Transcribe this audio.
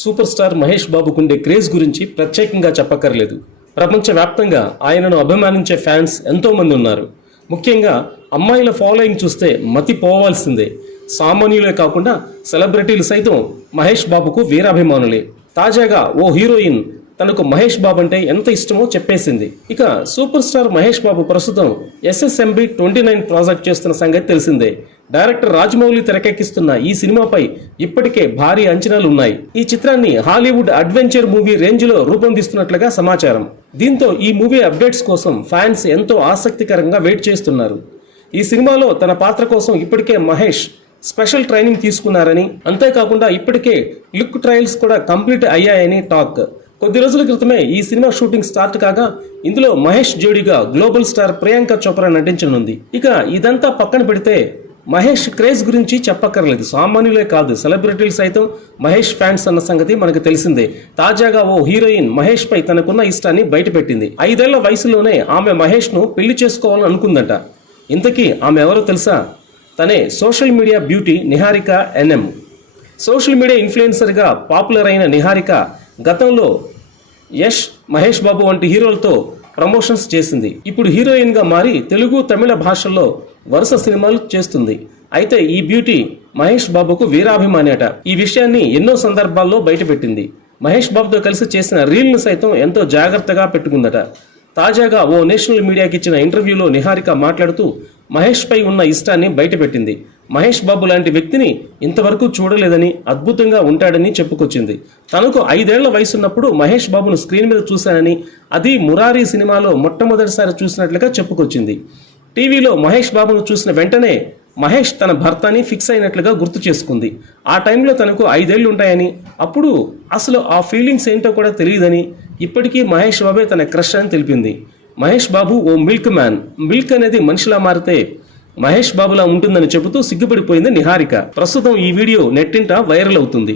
Super star Mahesh బాబుకుండే craze గురించి ప్రత్యేకంగా చెప్పక్కర్లేదు. ప్రపంచవ్యాప్తంగా ఆయనను అభిమానించే ఫ్యాన్స్ ఎంతోమంది ఉన్నారు. ముఖ్యంగా అమ్మాయిల ఫాలోయింగ్ చూస్తే మతి పోవాల్సిందే. సామాన్యులే కాకుండా సెలబ్రిటీలు సైతం మహేష్ బాబుకు వీరాభిమానులే. తాజాగా ఓ హీరోయిన్ తనకు మహేష్ బాబు అంటే ఎంత ఇష్టమో చెప్పేసింది. ఇక సూపర్ స్టార్ మహేష్ బాబు ప్రస్తుతం ఎస్ఎస్ఎంబి ట్వంటీ నైన్ ప్రాజెక్ట్ చేస్తున్న సంగతి తెలిసిందే. డైరెక్టర్ రాజమౌళి తెరకెక్కిస్తున్న ఈ సినిమాపై ఇప్పటికే భారీ అంచనాలు ఉన్నాయి ఈ చిత్రాన్ని హాలీవుడ్ అడ్వెంచర్ మూవీ రేంజ్లో రూపొందిస్తున్నట్లుగా సమాచారం. దీంతో ఈ మూవీ అప్డేట్స్ కోసం ఫ్యాన్స్ ఎంతో ఆసక్తికరంగా వెయిట్ చేస్తున్నారు. ఈ సినిమాలో తన పాత్ర కోసం ఇప్పటికే మహేష్ స్పెషల్ ట్రైనింగ్ తీసుకున్నారని అంతేకాకుండా ఇప్పటికే లుక్ ట్రయల్స్ కూడా కంప్లీట్ అయ్యాయని టాక్. కొద్ది రోజుల క్రితమే ఈ సినిమా షూటింగ్ స్టార్ట్ కాగా ఇందులో మహేష్ జోడీగా గ్లోబల్ స్టార్ ప్రియాంక చోప్రా నటించనుంది. ఇక ఇదంతా పక్కన పెడితే మహేష్ క్రేజ్ గురించి చెప్పక్కర్లేదు. సామాన్యులే కాదు సెలబ్రిటీలు సైతం మహేష్ ఫ్యాన్స్ అన్న సంగతి మనకు తెలిసిందే. తాజాగా ఓ హీరోయిన్ మహేష్ పై తనకున్న ఇష్టాన్ని బయటపెట్టింది. ఐదేళ్ళ వయసులోనే ఆమె మహేష్ను పెళ్ళి చేసుకోవాలని అనుకుందట. ఇంతకీ ఆమె ఎవరో తెలుసా? తనే social media beauty Niharika NM. Social media ఇన్ఫ్లుయెన్సర్గా popular అయిన నిహారిక గతంలో యష్ మహేష్ బాబు వంటి హీరోలతో ప్రమోషన్స్ చేసింది. ఇప్పుడు హీరోయిన్గా మారి తెలుగు తమిళ భాషల్లో వరుస సినిమాలు చేస్తుంది. అయితే ఈ బ్యూటీ మహేష్ బాబుకు వీరాభిమానేట. అట ఈ విషయాన్ని ఎన్నో సందర్భాల్లో బయటపెట్టింది. మహేష్ బాబుతో కలిసి చేసిన రీల్ను సైతం ఎంతో జాగ్రత్తగా పెట్టుకుందట. తాజాగా ఓ నేషనల్ మీడియాకి ఇచ్చిన ఇంటర్వ్యూలో నిహారిక మాట్లాడుతూ మహేష్పై ఉన్న ఇష్టాన్ని బయటపెట్టింది. మహేష్ బాబు లాంటి వ్యక్తిని ఇంతవరకు చూడలేదని అద్భుతంగా ఉంటాడని చెప్పుకొచ్చింది. తనకు ఐదేళ్ళ వయసున్నప్పుడు మహేష్ బాబును స్క్రీన్ మీద చూశానని అది మురారి సినిమాలో మొట్టమొదటిసారి చూసినట్లుగా చెప్పుకొచ్చింది. టీవీలో మహేష్ బాబును చూసిన వెంటనే మహేష్ తన భర్తని ఫిక్స్ అయినట్లుగా గుర్తు చేసుకుంది. ఆ టైంలో తనకు ఐదేళ్ళు ఉంటాయని అప్పుడు అసలు ఆ ఫీలింగ్స్ ఏంటో కూడా తెలియదని ఇప్పటికీ మహేష్ బాబే తన క్రష్ అని తెలిపింది. మహేష్ బాబు ఓ మిల్క్ మ్యాన్. మిల్క్ అనేది మనిషిలా మారితే మహేష్ బాబులా ఉంటుందని చెబుతూ సిగ్గుపడిపోయింది నిహారిక. ప్రస్తుతం ఈ వీడియో నెట్టింట వైరల్ అవుతుంది.